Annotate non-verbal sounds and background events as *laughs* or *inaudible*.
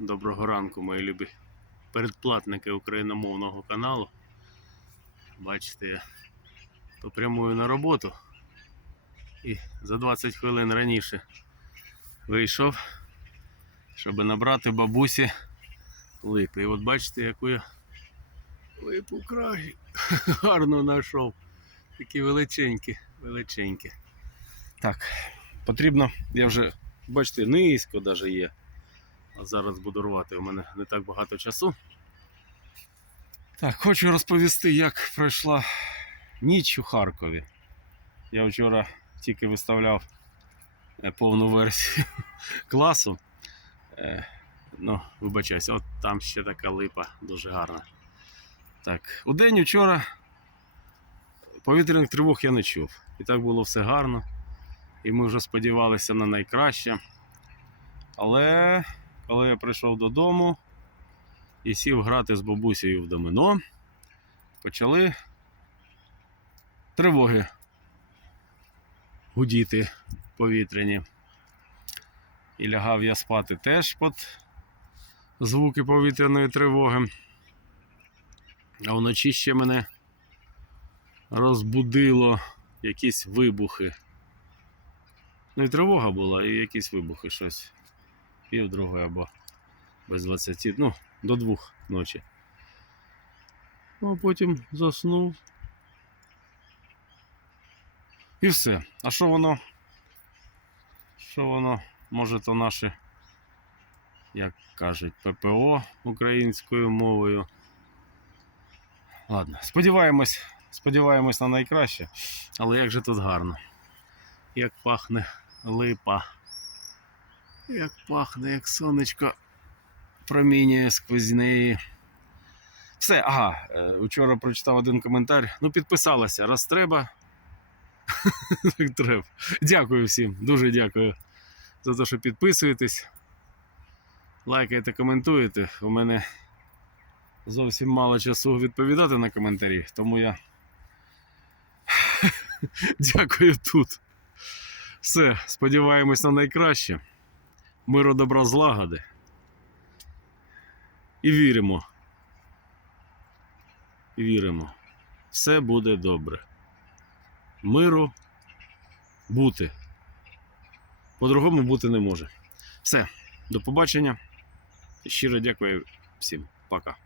Доброго ранку, мої любі передплатники україномовного каналу. Бачите, я попрямую на роботу і за 20 хвилин раніше вийшов, щоб набрати бабусі липи. І от бачите, яку я липу край *laughs* гарно знайшов. Такі величенькі, величенькі. Так, потрібно, я вже, бачите, низько навіть є. Зараз буду рвати, у мене не так багато часу. Так, хочу розповісти, як пройшла ніч у Харкові. Я вчора тільки виставляв е, повну версію *laughs* класу. Е, Ну, вибачайся, от там ще така липа дуже гарна. Так, у день вчора повітряних тривог я не чув. І так було все гарно. І ми вже сподівалися на найкраще. Але коли я прийшов додому і сів грати з бабусею в домино, почали тривоги гудіти повітряні. І лягав я спати теж під звуки повітряної тривоги. А вночі ще мене розбудило якісь вибухи. Ну і тривога була, і якісь вибухи щось пів другої або без 20, ну, до двох ночі. Ну, а потім заснув. І все. А що воно? Що воно? Може, то наше, як кажуть, ППО українською мовою. Ладно, сподіваємось, сподіваємось на найкраще. Але як же тут гарно. Як пахне липа. Як пахне, як сонечко промінює сквозь неї. Все, ага, е, вчора прочитав один коментар. Ну, підписалася, раз треба. *laughs* так треба. Дякую всім, дуже дякую за те, що підписуєтесь. Лайкаєте, коментуєте. У мене зовсім мало часу відповідати на коментарі, тому я *laughs* дякую тут. Все, сподіваємось на найкраще. Миру добра злагоди. І віримо. І віримо. Все буде добре. Миру бути. По-другому бути не може. Все, до побачення. Щиро дякую всім. Пока.